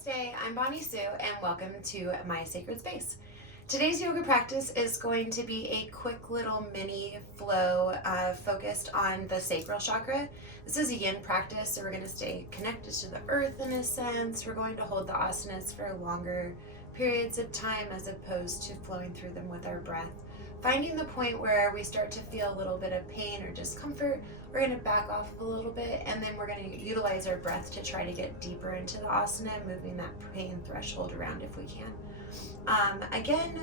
Namaste, I'm Bonnie Sue and welcome to my sacred space. Today's yoga practice is going to be a quick little mini flow focused on the sacral chakra. This is a yin practice, so we're going to stay connected to the earth in a sense. We're going to hold the asanas for longer periods of time as opposed to flowing through them with our breath. Finding the point where we start to feel a little bit of pain or discomfort, we're going to back off a little bit, and then we're going to utilize our breath to try to get deeper into the asana, moving that pain threshold around if we can. Again,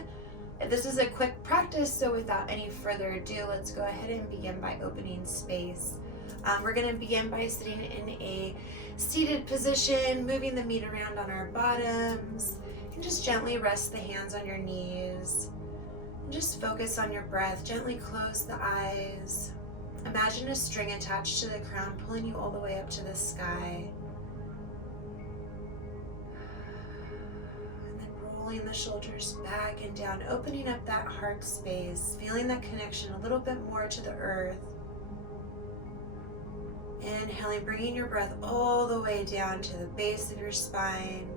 this is a quick practice, so without any further ado, let's go ahead and begin by opening space. We're going to begin by sitting in a seated position, moving the meat around on our bottoms, and just gently rest the hands on your knees. Just focus on your breath. Gently close the eyes. Imagine a string attached to the crown pulling you all the way up to the sky. And then rolling the shoulders back and down, opening up that heart space, feeling that connection a little bit more to the earth. Inhaling, bringing your breath all the way down to the base of your spine.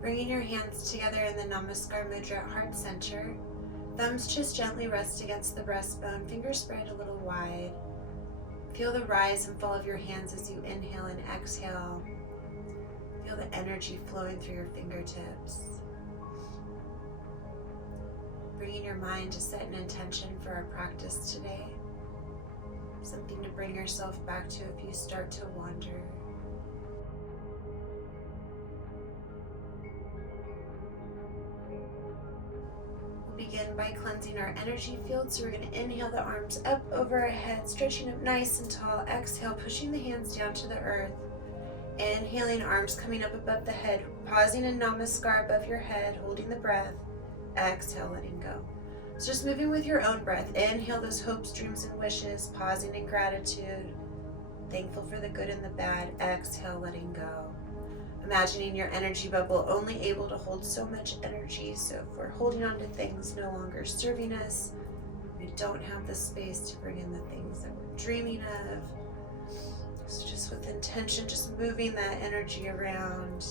Bringing your hands together in the Namaskar Mudra at heart center. Thumbs just gently rest against the breastbone, fingers spread a little wide. Feel the rise and fall of your hands as you inhale and exhale. Feel the energy flowing through your fingertips. Bringing your mind to set an intention for our practice today. Something to bring yourself back to if you start to wander. Begin by cleansing our energy field. So we're going to inhale the arms up over our head, stretching up nice and tall. Exhale, pushing the hands down to the earth. Inhaling, arms coming up above the head, pausing in Namaskar above your head, holding the breath. Exhale, letting go. So just moving with your own breath. Inhale those hopes, dreams, and wishes, pausing in gratitude, thankful for the good and the bad. Exhale, letting go. Imagining your energy bubble only able to hold so much energy, so if we're holding on to things no longer serving us, we don't have the space to bring in the things that we're dreaming of. So just with intention, just moving that energy around.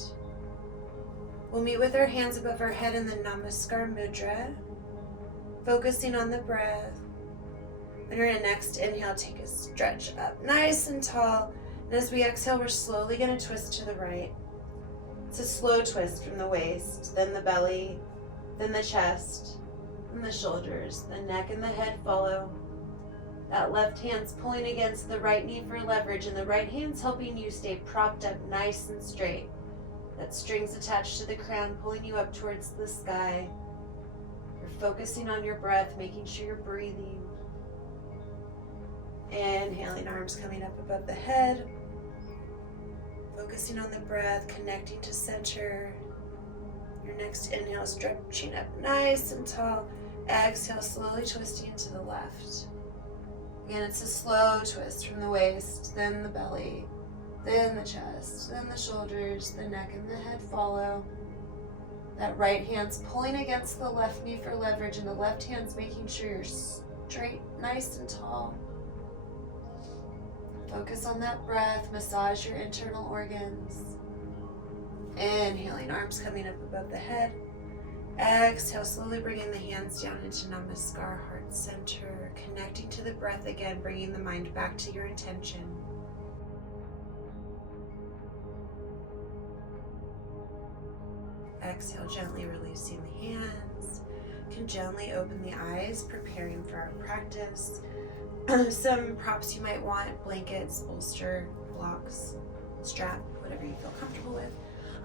We'll meet with our hands above our head in the Namaskar Mudra, focusing on the breath. On your next inhale, take a stretch up nice and tall, and as we exhale, we're slowly going to twist to the right. It's a slow twist from the waist, then the belly, then the chest, then the shoulders, the neck and the head follow. That left hand's pulling against the right knee for leverage, and the right hand's helping you stay propped up nice and straight. That string's attached to the crown, pulling you up towards the sky. You're focusing on your breath, making sure you're breathing. Inhaling, arms coming up above the head. Focusing on the breath, connecting to center. Your next inhale, stretching up nice and tall. Exhale, slowly twisting to the left. Again, it's a slow twist from the waist, then the belly, then the chest, then the shoulders, the neck and the head follow. That right hand's pulling against the left knee for leverage, and the left hand's making sure you're straight, nice and tall. Focus on that breath, massage your internal organs. Inhaling, arms coming up above the head. Exhale, slowly bringing the hands down into Namaskar, heart center. Connecting to the breath again, bringing the mind back to your intention. Exhale, gently releasing the hands. You can gently open the eyes, preparing for our practice. Some props you might want: blankets, bolster, blocks, strap, whatever you feel comfortable with.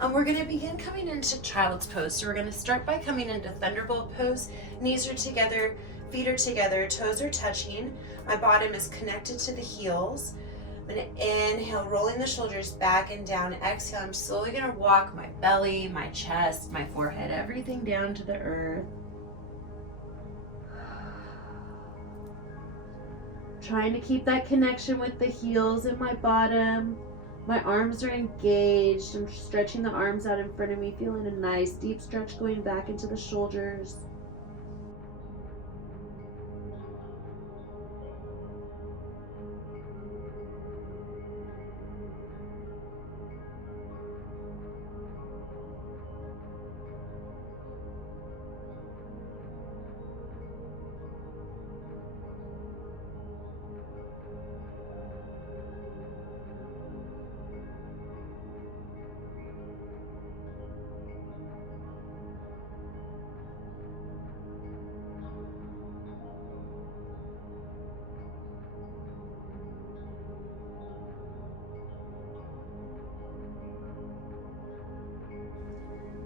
We're going to begin coming into child's pose. So we're going to start by coming into thunderbolt pose. Knees are together, feet are together, toes are touching. My bottom is connected to the heels. I'm going to inhale, rolling the shoulders back and down. Exhale, I'm slowly going to walk my belly, my chest, my forehead, everything down to the earth. Trying to keep that connection with the heels and my bottom. My arms are engaged. I'm stretching the arms out in front of me, feeling a nice deep stretch going back into the shoulders.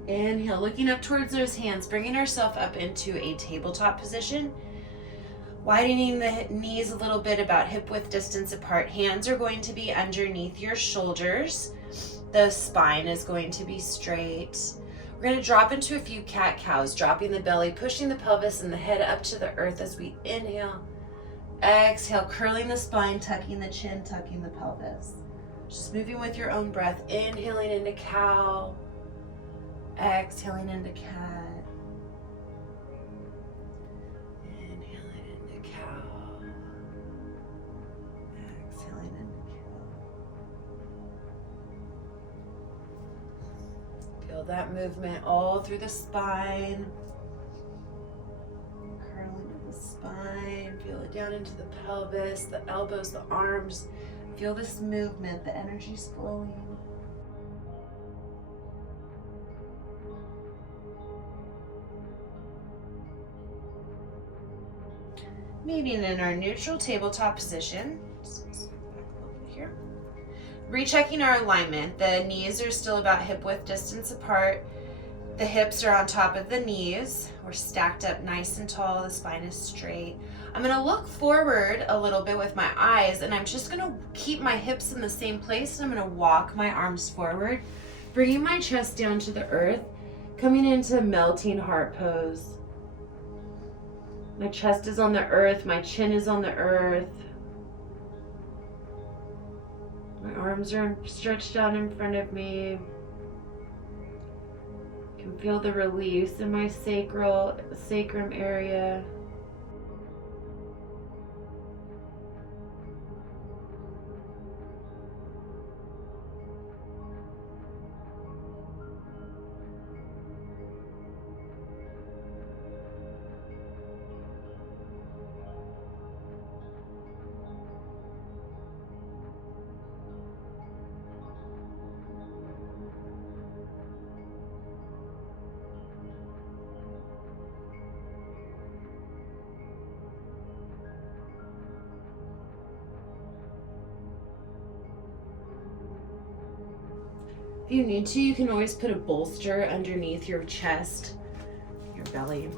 Inhale, looking up towards those hands, bringing ourselves up into a tabletop position. Widening the knees a little bit, about hip width distance apart. Hands are going to be underneath your shoulders. The spine is going to be straight. We're going to drop into a few cat-cows, dropping the belly, pushing the pelvis and the head up to the earth as we inhale. Exhale, curling the spine, tucking the chin, tucking the pelvis. Just moving with your own breath. Inhaling into cow. Exhaling into cat. Inhaling into cow. Exhaling into cow. Feel that movement all through the spine. Curling of the spine. Feel it down into the pelvis, the elbows, the arms. Feel this movement, the energy's flowing. Meeting in our neutral tabletop position. Here. Rechecking our alignment. The knees are still about hip width distance apart. The hips are on top of the knees. We're stacked up nice and tall. The spine is straight. I'm going to look forward a little bit with my eyes, and I'm just going to keep my hips in the same place, and I'm going to walk my arms forward, bringing my chest down to the earth, coming into melting heart pose. My chest is on the earth, my chin is on the earth. My arms are stretched out in front of me. I can feel the release in my sacrum area. If you need to, you can always put a bolster underneath your chest, your belly.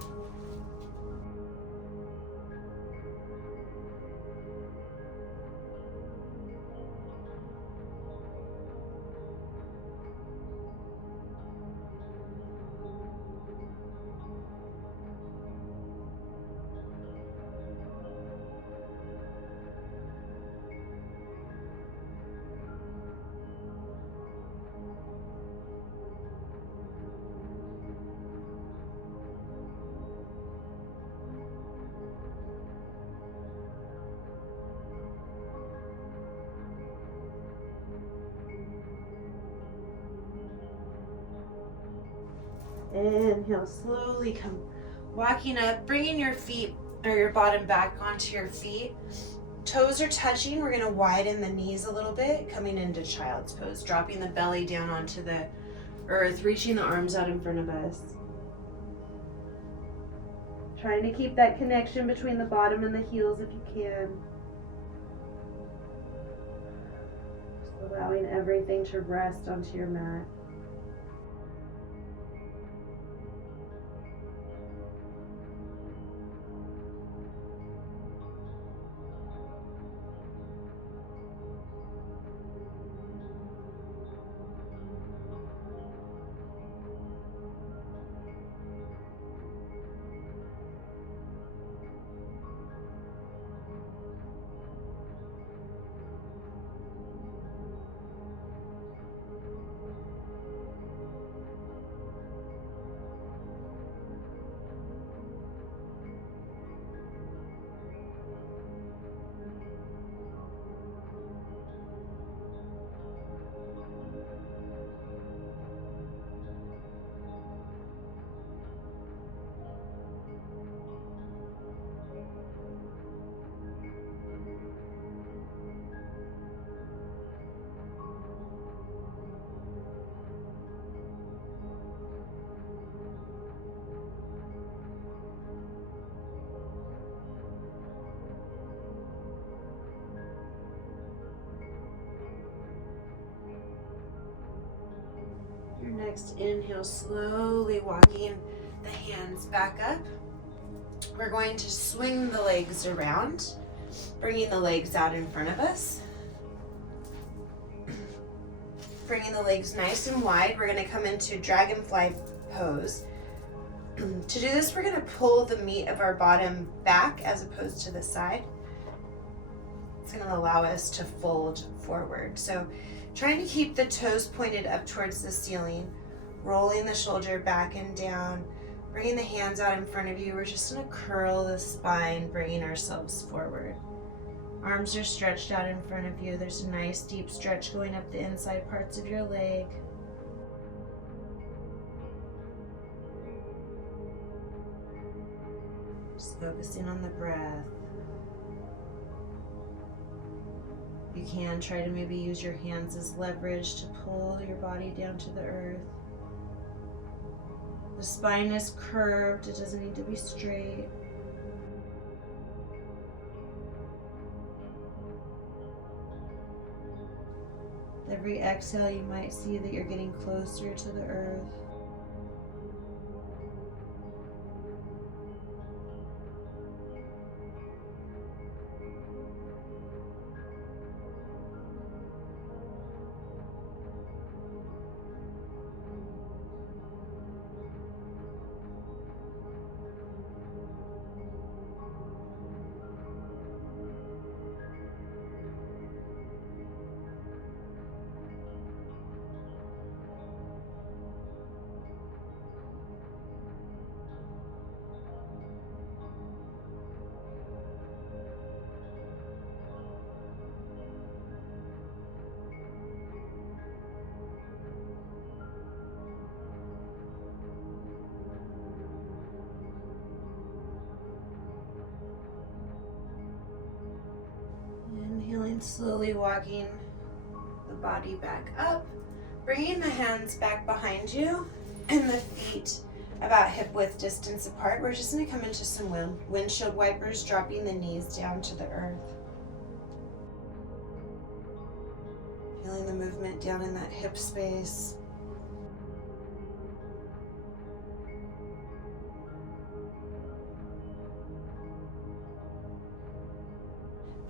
Inhale, slowly come walking up, bringing your feet or your bottom back onto your feet. Toes are touching. We're going to widen the knees a little bit, coming into child's pose, dropping the belly down onto the earth, reaching the arms out in front of us. Trying to keep that connection between the bottom and the heels if you can. Just allowing everything to rest onto your mat. Next inhale, slowly walking the hands back up. We're going to swing the legs around, bringing the legs out in front of us. Bringing the legs nice and wide, we're going to come into dragonfly pose. To do this, we're going to pull the meat of our bottom back as opposed to the side. It's going to allow us to fold forward. So trying to keep the toes pointed up towards the ceiling, rolling the shoulder back and down, bringing the hands out in front of you. We're just going to curl the spine, bringing ourselves forward. Arms are stretched out in front of you. There's a nice deep stretch going up the inside parts of your leg. Just focusing on the breath. You can try to maybe use your hands as leverage to pull your body down to the earth. The spine is curved. It doesn't need to be straight. Every exhale, you might see that you're getting closer to the earth. Inhaling, slowly walking the body back up, bringing the hands back behind you and the feet about hip width distance apart. We're just going to come into some windshield wipers, dropping the knees down to the earth. Feeling the movement down in that hip space.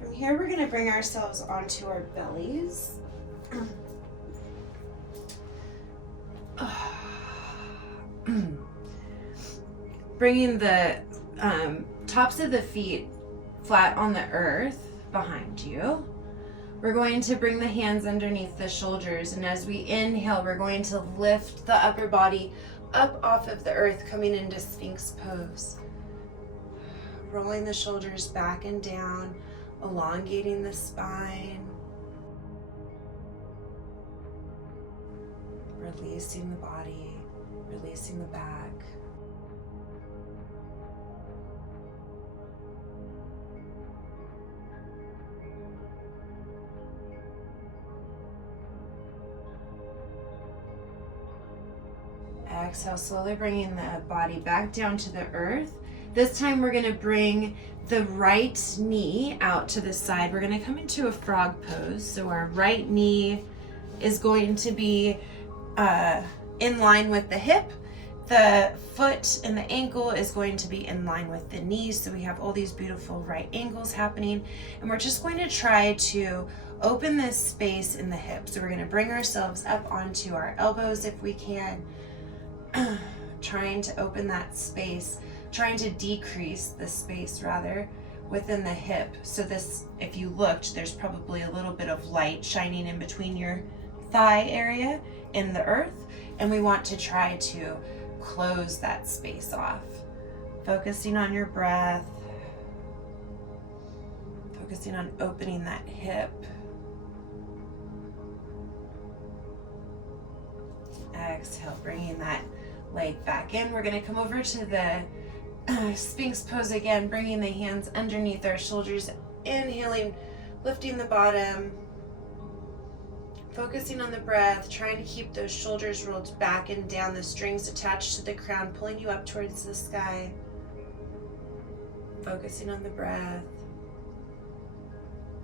From here, we're going to bring ourselves onto our bellies. Bringing the tops of the feet flat on the earth behind you. We're going to bring the hands underneath the shoulders, and as we inhale, we're going to lift the upper body up off of the earth, coming into Sphinx pose. Rolling the shoulders back and down, elongating the spine. Releasing the body, releasing the back. Exhale, slowly bringing the body back down to the earth. This time we're going to bring the right knee out to the side. We're going to come into a frog pose. So our right knee is going to be in line with the hip. The foot and the ankle is going to be in line with the knees. So we have all these beautiful right angles happening. And we're just going to try to open this space in the hip. So we're going to bring ourselves up onto our elbows if we can. Trying to open that space, trying to decrease the space rather within the hip. So this, if you looked, there's probably a little bit of light shining in between your thigh area in the earth, and we want to try to close that space off. Focusing on your breath, focusing on opening that hip. Exhale, bringing that leg back in. We're going to come over to the Sphinx pose again, bringing the hands underneath our shoulders, inhaling, lifting the bottom, focusing on the breath, trying to keep those shoulders rolled back and down, the strings attached to the crown, pulling you up towards the sky. Focusing on the breath,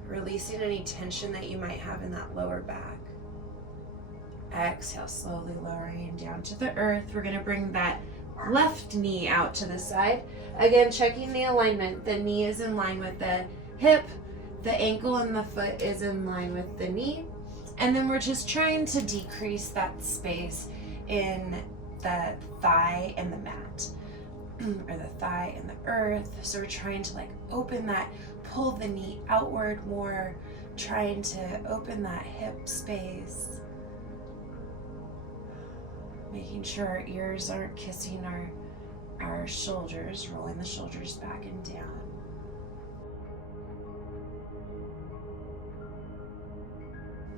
releasing any tension that you might have in that lower back. Exhale, slowly lowering down to the earth. We're going to bring that left knee out to the side. Again, checking the alignment. The knee is in line with the hip. The ankle and the foot is in line with the knee. And then we're just trying to decrease that space in the thigh and the mat, or the thigh and the earth. So we're trying to like open that, pull the knee outward more, trying to open that hip space. Making sure our ears aren't kissing our shoulders, rolling the shoulders back and down.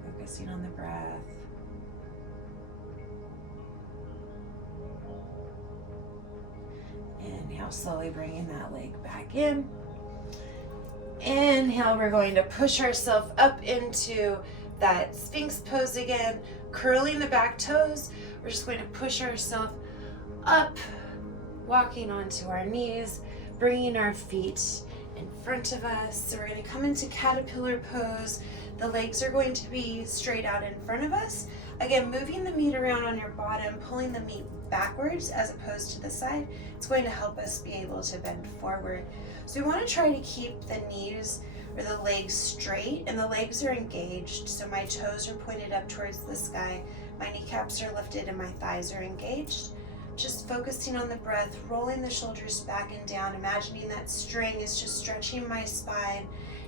Focusing on the breath. Inhale, slowly bringing that leg back in. Inhale, we're going to push ourselves up into that Sphinx pose again, curling the back toes. We're just going to push ourselves up, walking onto our knees, bringing our feet in front of us. So we're going to come into caterpillar pose. The legs are going to be straight out in front of us. Again, moving the meat around on your bottom, pulling the meat backwards as opposed to the side. It's going to help us be able to bend forward. So we want to try to keep the knees or the legs straight, and the legs are engaged. So my toes are pointed up towards the sky. My kneecaps are lifted and my thighs are engaged. Just focusing on the breath, rolling the shoulders back and down, imagining that string is just stretching my spine.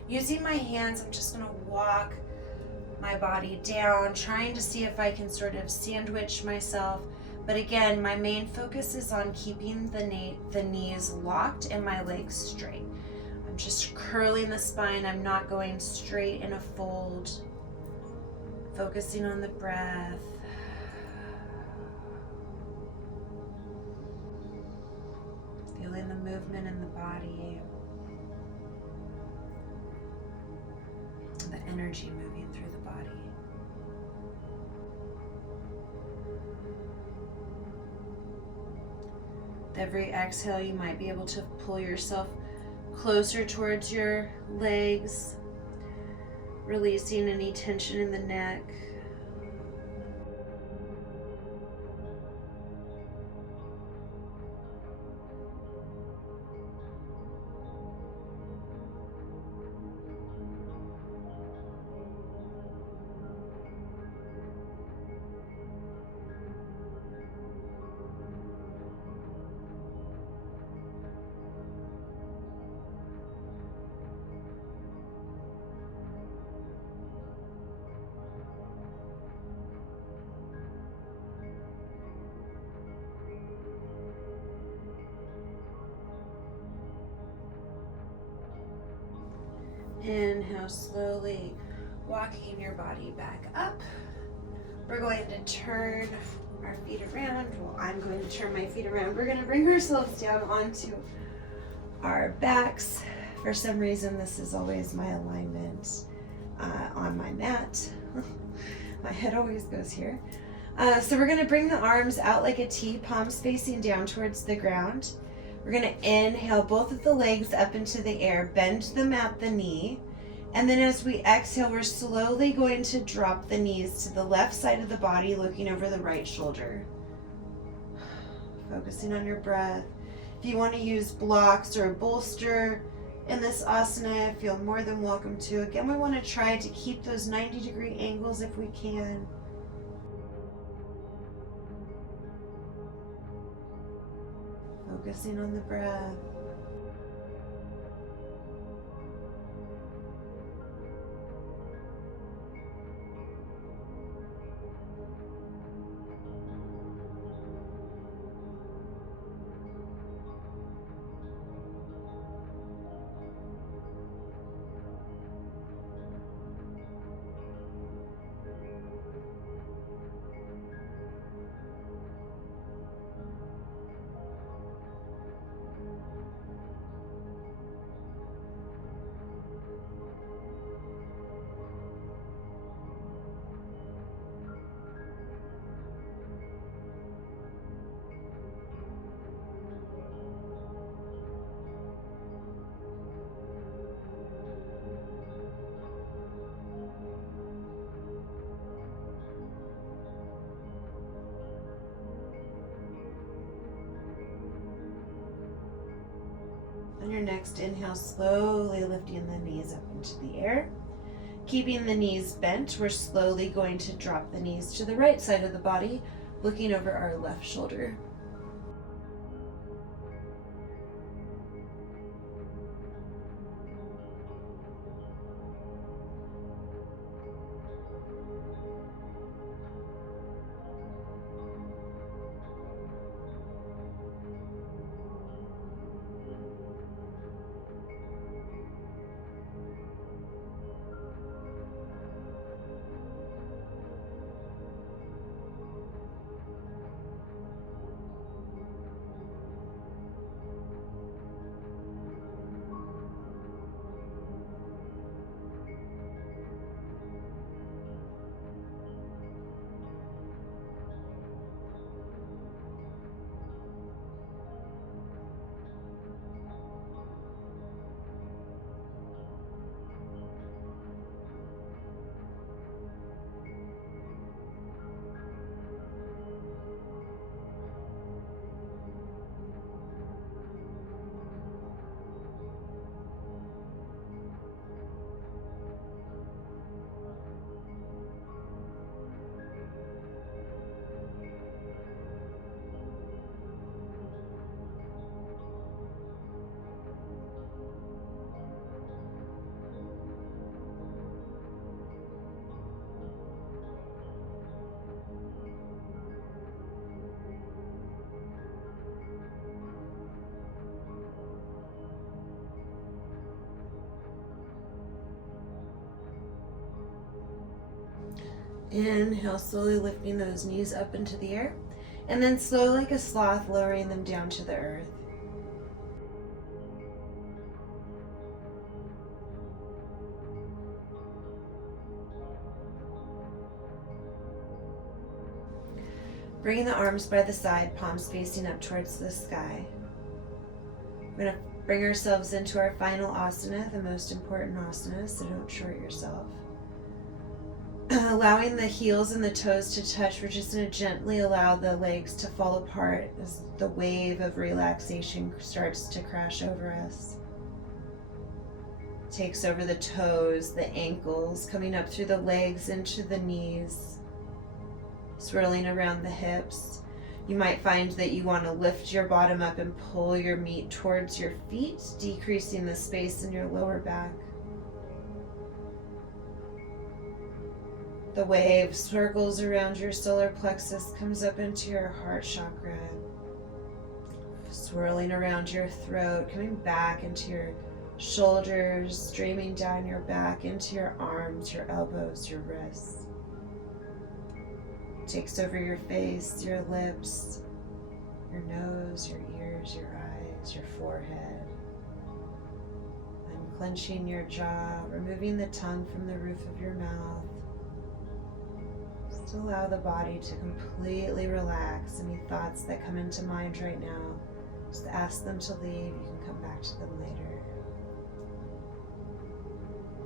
Using my hands, I'm just going to walk my body down, trying to see if I can sort of sandwich myself. But again, my main focus is on keeping the knees locked and my legs straight. I'm just curling the spine. I'm not going straight in a fold. Focusing on the breath. Feeling the movement in the body. The energy moving through the body. With every exhale, you might be able to pull yourself closer towards your legs, releasing any tension in the neck. Inhale, slowly walking your body back up. We're going to turn our feet around. Well, I'm going to turn my feet around. We're going to bring ourselves down onto our backs. For some reason, this is always my alignment on my mat. My head always goes here. So we're going to bring the arms out like a T, palms facing down towards the ground. We're going to inhale both of the legs up into the air, bend them at the knee. And then as we exhale, we're slowly going to drop the knees to the left side of the body, looking over the right shoulder. Focusing on your breath. If you want to use blocks or a bolster in this asana, feel more than welcome to. Again, we want to try to keep those 90-degree angles if we can. Focusing on the breath. next inhale, slowly lifting the knees up into the air. Keeping the knees bent, we're slowly going to drop the knees to the right side of the body, looking over our left shoulder. Inhale, slowly lifting those knees up into the air, and then slow like a sloth, lowering them down to the earth. Bringing the arms by the side, palms facing up towards the sky. We're going to bring ourselves into our final asana, the most important asana, so don't short yourself. Allowing the heels and the toes to touch, we're just going to gently allow the legs to fall apart as the wave of relaxation starts to crash over us. Takes over the toes, the ankles, coming up through the legs into the knees, swirling around the hips. You might find that you want to lift your bottom up and pull your meat towards your feet, decreasing the space in your lower back. The wave circles around your solar plexus, comes up into your heart chakra, swirling around your throat, coming back into your shoulders, streaming down your back into your arms, your elbows, your wrists. Takes over your face, your lips, your nose, your ears, your eyes, your forehead. Unclenching your jaw, removing the tongue from the roof of your mouth. Just allow the body to completely relax. Any thoughts that come into mind right now, just ask them to leave. You can come back to them later.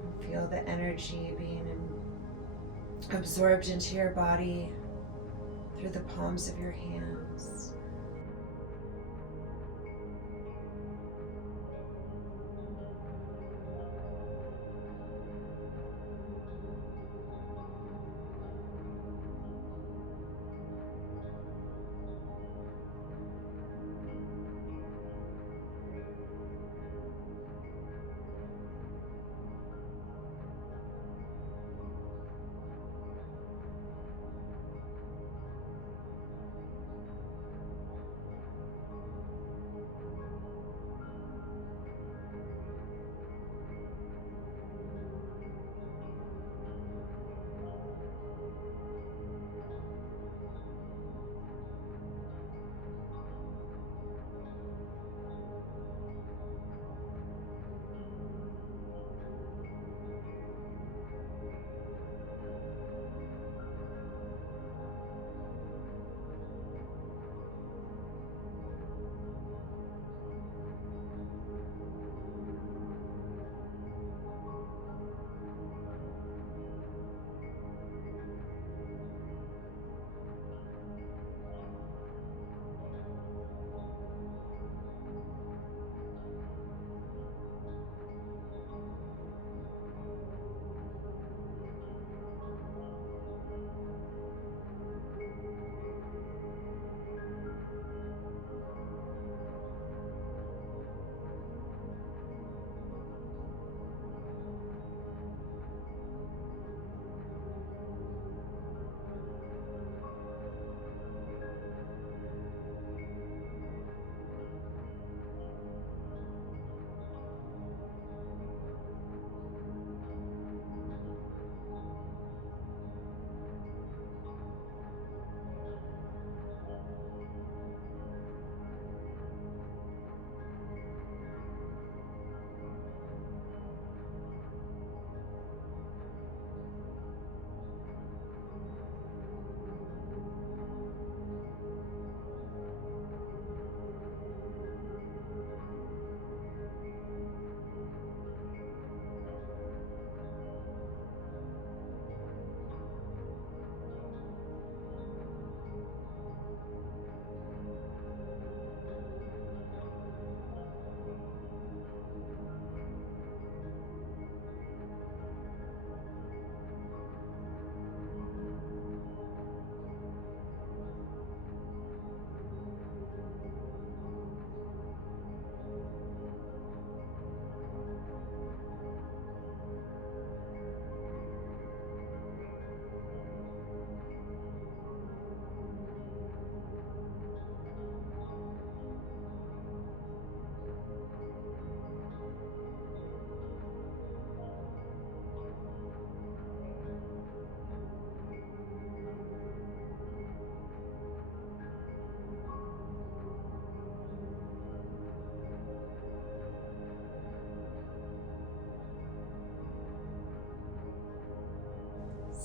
And feel the energy being absorbed into your body through the palms of your hands.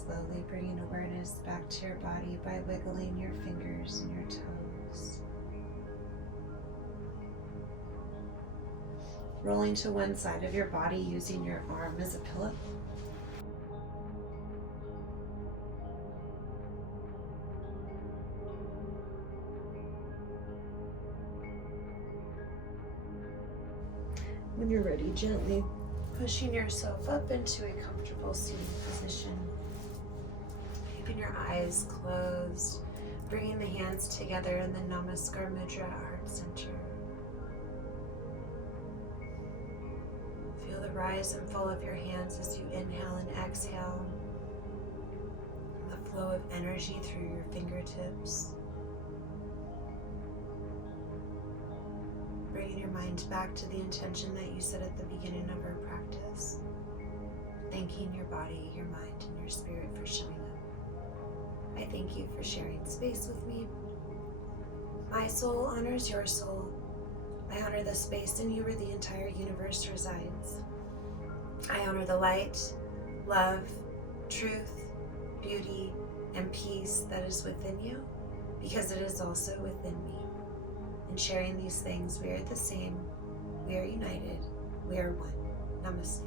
slowly bringing awareness back to your body by wiggling your fingers and your toes. Rolling to one side of your body using your arm as a pillow. When you're ready, gently pushing yourself up into a comfortable seated position. Keeping your eyes closed, bringing the hands together in the Namaskar Mudra at Heart Center. Feel the rise and fall of your hands as you inhale and exhale. The flow of energy through your fingertips. Bringing your mind back to the intention that you set at the beginning of our practice. Thanking your body, your mind, and your spirit for showing up. I thank you for sharing space with me. My soul honors your soul. I honor the space in you where the entire universe resides. I honor the light, love, truth, beauty, and peace that is within you, because it is also within me. In sharing these things, we are the same, we are united, we are one. Namaste.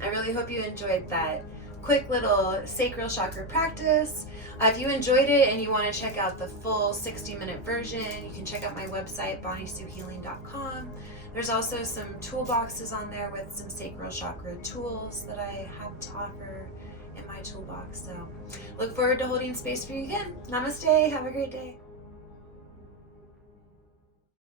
I really hope you enjoyed that quick little sacral chakra practice. If you enjoyed it and you want to check out the full 60-minute version, you can check out my website, bonniesuehealing.com. There's also some toolboxes on there with some sacral chakra tools that I have to offer in my toolbox. So look forward to holding space for you again. Namaste. Have a great day.